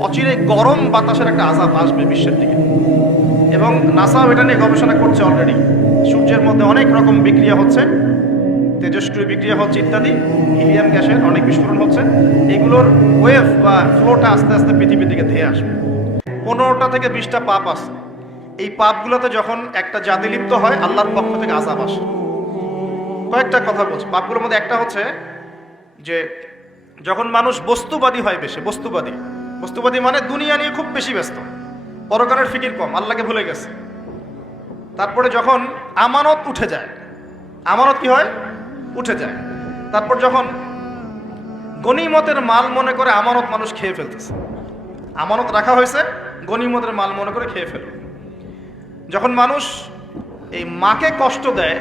অচিরে গরম বাতাসের একটা আজাব আসবে বিশ্বের দিকে। এবং নাসাও এটা নিয়ে গবেষণা করছে অলরেডি সূর্যের মধ্যে অনেক রকম বিক্রিয়া হচ্ছে, তেজস্ক্রিয় বিক্রিয়া হচ্ছে ইত্যাদি হিলিয়াম গ্যাসের অনেক বিস্ফোরণ হচ্ছে। এগুলোর ওয়েভ বা ফ্লোটা আস্তে আস্তে পৃথিবীর দিকে ধেয়ে আসবে। পনেরোটা থেকে বিশটা পাপ আছে। এই পাপগুলোতে যখন একটা জাতি লিপ্ত হয়, আল্লাহর পক্ষ থেকে আজাব আসে। কয়েকটা কথা বলছি। পাপগুলোর মধ্যে একটা হচ্ছে যে, যখন মানুষ বস্তুবাদী হয় বেশি, বস্তুবাদী বস্তুবাদী মানে দুনিয়া নিয়ে খুব বেশি ব্যস্ত। পরকারের ফিকির কম, আল্লাহকে ভুলে গেছে। তারপরে যখন আমানত উঠে যায়, আমানত কি হয়? উঠে যায়। তারপর যখন গনিমতের মাল মনে করে আমানত মানুষ খেয়ে ফেলতেছে। আমানত রাখা হয়েছে গনিমতের মাল মনে করে খেয়ে ফেলবে। যখন মানুষ এই মাকে কষ্ট দেয়,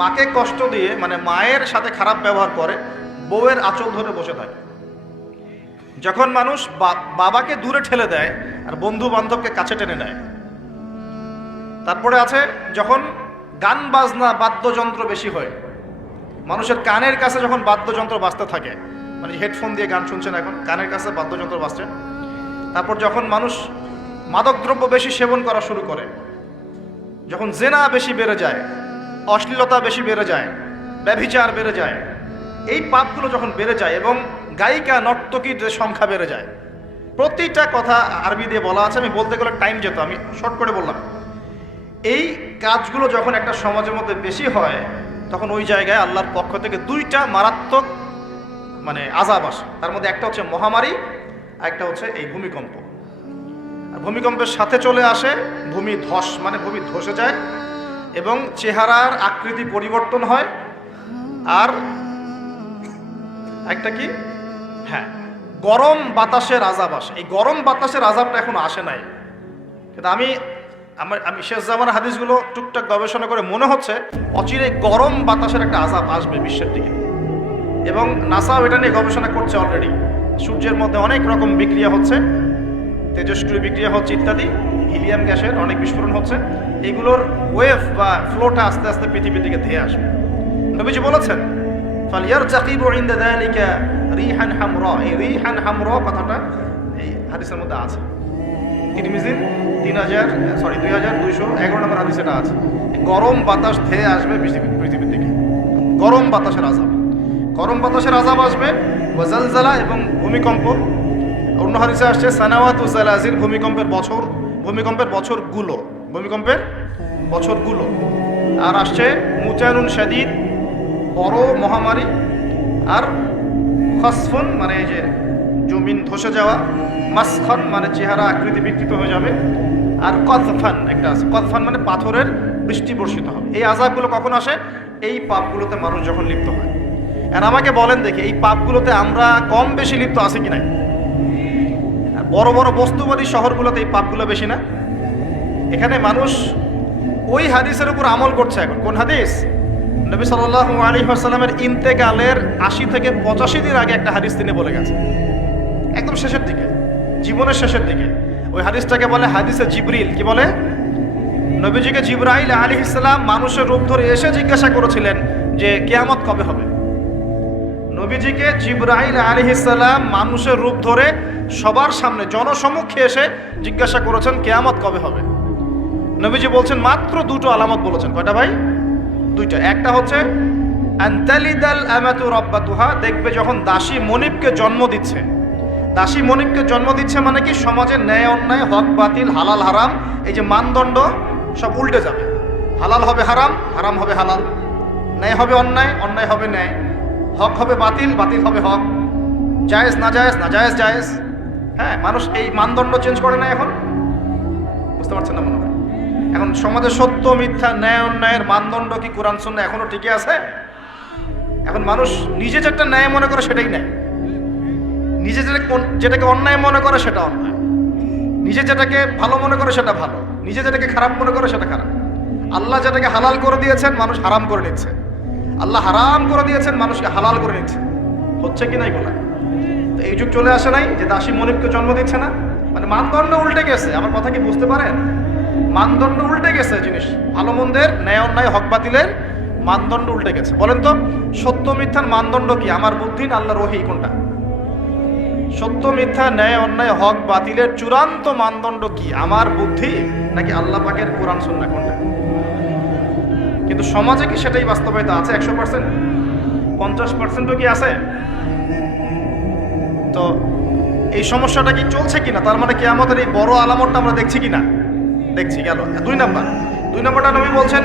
মাকে কষ্ট দিয়ে মানে মায়ের সাথে খারাপ ব্যবহার করে, বউয়ের আঁচল ধরে বসে থাকে। যখন মানুষ বাবাকে দূরে ঠেলে দেয় আর বন্ধু বান্ধবকে কাছে টেনে নেয়। তারপরে আছে যখন গান বাজনা বাদ্যযন্ত্র বেশি হয়, মানুষের কানের কাছে যখন বাদ্যযন্ত্র বাজতে থাকে মানে হেডফোন দিয়ে গান শুনছেন এখন, কানের কাছে বাদ্যযন্ত্র বাজছে, তারপর যখন মানুষ মাদকদ্রব্য বেশি সেবন করা শুরু করে, যখন জেনা বেশি বেড়ে যায়, অশ্লীলতা বেশি বেড়ে যায়, ব্যভিচার বেড়ে যায়, এই পাপগুলো যখন বেড়ে যায় এবং গায়িকা নর্তকীর সংখ্যা বেড়ে যায়। প্রতিটা কথা আরবি দিয়ে বলা আছে, আমি বলতে গেলে টাইম যেত, আমি শর্ট করে বললাম। এই কাজগুলো যখন একটা সমাজের মধ্যে বেশি হয়, তখন ওই জায়গায় আল্লাহর পক্ষ থেকে দুইটা মারাত্মক মানে আজাব আসে। তার মধ্যে একটা হচ্ছে মহামারী, আর একটা হচ্ছে এই ভূমিকম্প। ভূমিকম্পের সাথে চলে আসে ভূমি ধস মানে ভূমি ধসে যায় এবং চেহারার আকৃতি পরিবর্তন হয়। আর একটা কি? হ্যাঁ গরম বাতাসের আজাব আসে এই গরম বাতাসের আজাবটা এখন আসে নাই। কিন্তু আমি, আমার, আমি শেষ জামার হাদিসগুলো টুকটাক গবেষণা করে মনে হচ্ছে, অচিরে গরম বাতাসের একটা আজাব আসবে বিশ্বের দিকে। এবং নাসাও এটা নিয়ে গবেষণা করছে অলরেডি সূর্যের মধ্যে অনেক রকম বিক্রিয়া হচ্ছে, তেজস্ক্রিয় বিক্রিয়া হচ্ছে ইত্যাদি, হিলিয়াম গ্যাসের অনেক বিস্ফোরণ হচ্ছে। এগুলোর ওয়েভ বা ফ্লোটা আস্তে আস্তে পৃথিবীর দিকে ধেয়ে আসবে। নবীজি বলেছেন ফালিয়ার জাকিব ইনদা যালিকা রিহান হামরা, এই রিহান হামরা কথাটা এই হাদিসের মধ্যে আছে। তিরমিজির তিন হাজার সরি দুই হাজার দুইশো এগারো নম্বর হাদিস এটা আছে। গরম বাতাস ধেয়ে আসবে পৃথিবী পৃথিবীর দিকে। গরম বাতাসের আজাব। গরম বাতাসের আজাব আসবে ওয়াজালজালা এবং ভূমিকম্প। অন্য হাদিসে আসছে, সানাওয়াত উজালাজির ভূমিকম্পের বছর, ভূমিকম্পের বছরগুলো। ভূমিকম্পের বছরগুলো। আর আসছে, মুচানুন শাদিদ, বড় মহামারী, আর খসফুন মানে এই যে জমিন ধসে যাওয়া, মাসখান মানে চেহারা আকৃতি বিকৃত হয়ে যাবে। আর কদফান একটা আছে। কদফান মানে পাথরের বৃষ্টি বর্ষিত হবে। এই আজাবগুলো কখন আসে? এই পাপগুলোতে মানুষ যখন লিপ্ত হয়। আর আমাকে বলেন দেখি, এই পাপগুলোতে আমরা কম বেশি লিপ্ত আছি কি নাই? বড় বড় বস্তুবাদী শহরগুলোতে এই পাপগুলো বেশি না। এখানে মানুষ ওই হাদিসের উপর আমল করছে এখন। কোন হাদিস? নবী সাল্লাল্লাহু আলাইহি ওয়াসাল্লামের ইন্তেকালের আশি থেকে পঁচাশি দিন আগে একটা হাদিস তিনি বলে গেছেন। একদম শেষের দিকে, জীবনের শেষের দিকে। ওই হাদিসটাকে বলে হাদিসে জিবরিল, কি বলে? নবীজিকে জিব্রাইল আলী ইসলাম মানুষের রূপ ধরে এসে জিজ্ঞাসা করেছিলেন যে কেয়ামত কবে হবে? নবীজিকে জিব্রাইল আলী ইসলাম মানুষের রূপ ধরে সবার সামনে জনসমক্ষে এসে জিজ্ঞাসা করেছেন কেয়ামত কবে হবে? নবীজি বলছেন, মাত্র দুটো আলামত বলেছেন। কয়টা ভাই? দুইটা। একটা হচ্ছে দেখবে যখন দাসী মনিবকে জন্ম দিচ্ছে। দাসী মনিবকে জন্ম দিচ্ছে মানে কি? সমাজে ন্যায় অন্যায়, হক বাতিল, হালাল হারাম, এই যে মানদণ্ড, সব উল্টে যাবে। হালাল হবে হারাম হারাম হবে হালাল। ন্যায় হবে অন্যায় অন্যায় হবে ন্যায়। হক হবে বাতিল বাতিল হবে হক। জায়েজ, না জায়েজ না জায়েজ জায়েজ। হ্যাঁ মানুষ এই মানদণ্ড চেঞ্জ করে না এখন? বুঝতে পারছেন না মনে এখন সমাজে সত্য, মিথ্যা, ন্যায়, অন্যায়ের মানদণ্ড কি কোরআন শূন্য এখনও টিকে আছে? এখন মানুষ নিজে যেটা ন্যায় মনে করে সেটাই ন্যায় নিজে যেটা যেটাকে অন্যায় মনে করে সেটা অন্যায়। নিজে যেটাকে ভালো মনে করে সেটা ভালো। নিজে যেটাকে খারাপ মনে করে সেটা খারাপ। আল্লাহ যেটাকে হালাল করে দিয়েছেন, মানুষ হারাম করে নিচ্ছে। আল্লাহ হারাম করে দিয়েছেন, মানুষকে হালাল করে নিচ্ছে। হচ্ছে কি নাই বলা তো এই যুগ চলে আসে নাই যে দাসী মনিবকে জন্ম দিচ্ছে না। মানে মানদণ্ড উল্টে গেছে। আমার কথা কি বুঝতে পারেন? মানদণ্ড উল্টে গেছে জিনিস। ভালো মন্দের ন্যায় অন্যায় হক বাতিলের মানদণ্ড উল্টে গেছে। বলেন তো, সত্য মিথ্যার মানদণ্ড কি? আমার বুদ্ধি না আল্লাহ রহি কোনটা? সত্য মিথ্যা, ন্যায় অন্যায় হক বাতিলের চূড়ান্ত মানদণ্ড কি? আমার বুদ্ধি নাকি আল্লাহ পাকের কোরআন সুন্নাহ কোনটা? কিন্তু সমাজে কি সেটাই বাস্তবায়িত আছে একশো পার্সেন্ট পঞ্চাশ পার্সেন্টও কি আছে? তো এই সমস্যাটা কি চলছে কিনা? তার মানে কেয়ামতের এই বড় আলামতটা আমরা দেখছি কিনা? দেখছি, গেল। দুই নাম্বার। দুই নাম্বারটা নবী বলছেন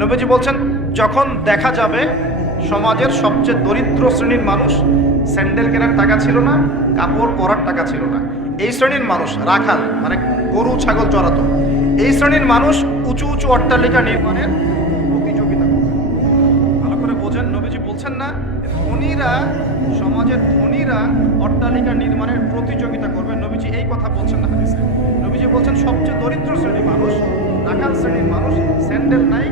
নবীজি বলছেন, যখন দেখা যাবে সমাজের সবচেয়ে দরিদ্র শ্রেণির মানুষ, স্যান্ডেল কেনার টাকা ছিল না, কাপড় পরার টাকা ছিল না। এই শ্রেণির মানুষ, রাখাল মানে গরু, ছাগল চড়াতো। এই শ্রেণির মানুষ উঁচু উঁচু অট্টালিকা নির্মাণের প্রতিযোগিতা ভালো করে বোঝেন, নবীজি বলছেন না ধনীরা, সমাজের ধনীরা অট্টালিকা নির্মাণের প্রতিযোগিতা করবে। নবীজি এই কথা বলছেন না হাদিসে। নবীজি বলছেন, সবচেয়ে দরিদ্র শ্রেণির মানুষ রাখাল শ্রেণির মানুষ, স্যান্ডেল নাই,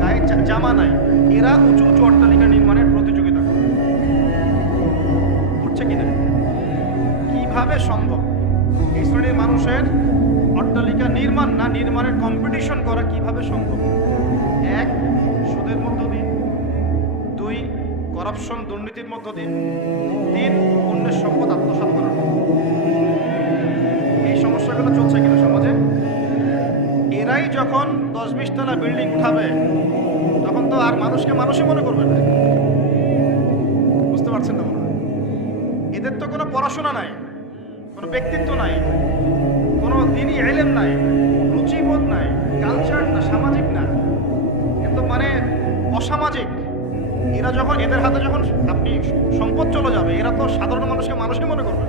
গায়ে জামা নাই, এরা উঁচু উঁচু অট্টালিকা নির্মাণের প্রতিযোগিতা করবে। হচ্ছে কিনা কীভাবে সম্ভব? এই শ্রেণির মানুষের অট্টালিকা নির্মাণ না নির্মাণের কম্পিটিশন করা কীভাবে সম্ভব? এক, সুদের মধ্য করাপশন দুর্নীতির মধ্য দিয়ে তিন অন্যের সম্পদ আত্মসাৎ করার এই সমস্যাগুলো চলছে কিনা সমাজে? এরাই যখন দশ বিশ তলা বিল্ডিং উঠাবে, তখন তো আর মানুষকে মানুষই মনে করবে না। বুঝতে পারছেন না এদের তো কোনো পড়াশোনা নাই, কোনো ব্যক্তিত্ব নাই, কোনো দিনই এলেম নাই, রুচিবোধ নাই কালচার না, সামাজিক না। কিন্তু মানে অসামাজিক। এরা যখন, এদের হাতে যখন আপনি সম্পদ চলে যাবে, এরা তো সাধারণ মানুষকে মানুষই মনে করবে।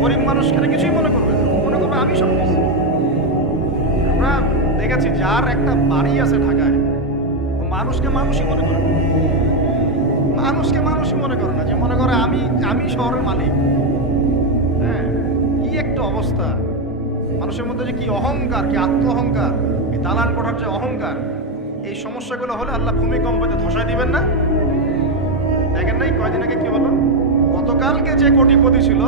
গরিব মানুষকে কিছুই মনে করবে মনে করবে আমি কিছু। আমরা দেখেছি যার একটা বাড়ি আছে ঢাকায় মানুষকে মানুষই মনে করে মানুষকে মানুষই মনে করে না যে মনে করে আমি আমি শহরের মালিক হ্যাঁ কি একটা অবস্থা মানুষের মধ্যে যে কি অহংকার, কি আত্ম অহংকার এই দালান কোঠার যে অহংকার এই সমস্যাগুলো হলে আল্লাহ ভূমিকম্পতে ধসায় দিবেন না। দেখেন নাই, কয়দিন আগে কি হলো গতকালকে যে কোটিপতি ছিল,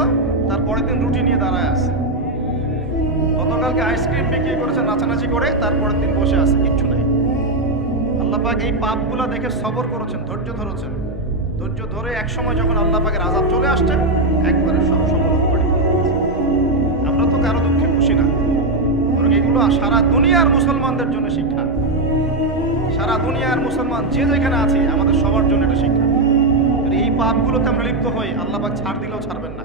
তার পরের দিন রুটি নিয়ে দাঁড়ায় আছে। গতকালকে আইসক্রিম বিক্রি করেছে, নাচানাচি করে তারপরের দিন বসে আছে, কিচ্ছু নাই। আল্লাহ পাক এই পাপগুলা দেখে সবর করেছেন, ধৈর্য ধরেছেন। ধৈর্য ধরে এক সময় যখন আল্লাহ পাকের আজাব চলে আসছে, একবারে সব উৎপাদিত আমরা তো কারও দুঃখে খুশি না। এগুলো সারা দুনিয়ার মুসলমানদের জন্য শিক্ষা। সারা দুনিয়ার মুসলমান যে যেখানে আছে, আমাদের সবার জন্য এটা শিক্ষা। এই পাপগুলোতে আমরা লিপ্ত হই, আল্লাহ পাক ছাড় দিলেও ছাড়বেন না।